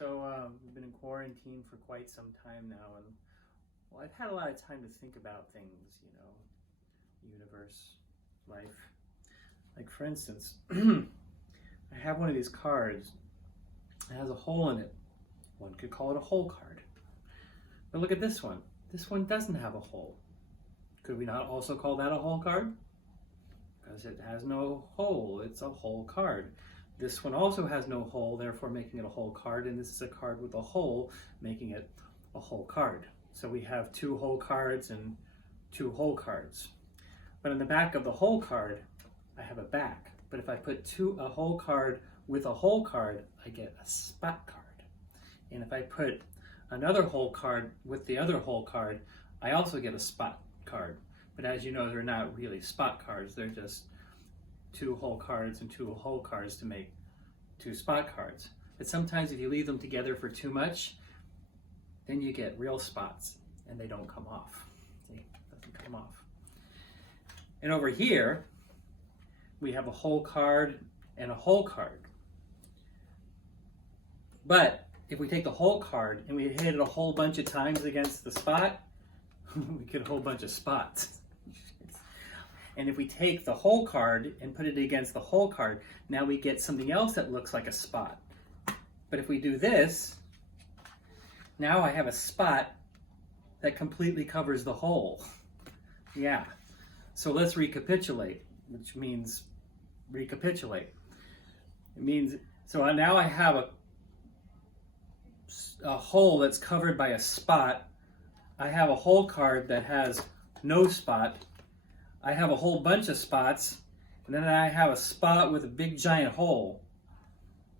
We've been in quarantine for quite some time now, and well, I've had a lot of time to think about things, universe, life. Like for instance, I have one of these cards. It has a hole in it. One could call it a hole card. But look at this one. This one doesn't have a hole. Could we not also call that a hole card? Because it has no hole. It's a hole card. This one also has no hole, therefore making it a hole card, and this is a card with a hole, making it a hole card. So we have two hole cards and two hole cards. But on the back of the hole card, I have a back. But if I put a hole card with a hole card, I get a spot card. And if I put another hole card with the other hole card, I also get a spot card. But as you know, they're not really spot cards. They're just two hole cards and two hole cards to make two spot cards. But sometimes if you leave them together for too much, then you get real spots and they don't come off. See, it doesn't come off. And over here, we have a hole card and a hole card. But if we take the hole card and we hit it a whole bunch of times against the spot, we get a whole bunch of spots. And if we take the hole card and put it against the hole card, now we get something else that looks like a spot. But if we do this, now I have a spot that completely covers the hole. Yeah. So let's recapitulate, which means recapitulate. It means, so now I have a hole that's covered by a spot. I have a hole card that has no spot. I have a whole bunch of spots, and then I have a spot with a big giant hole.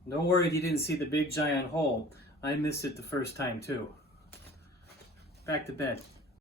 Don't worry if you didn't see the big giant hole. I missed it the first time too. Back to bed.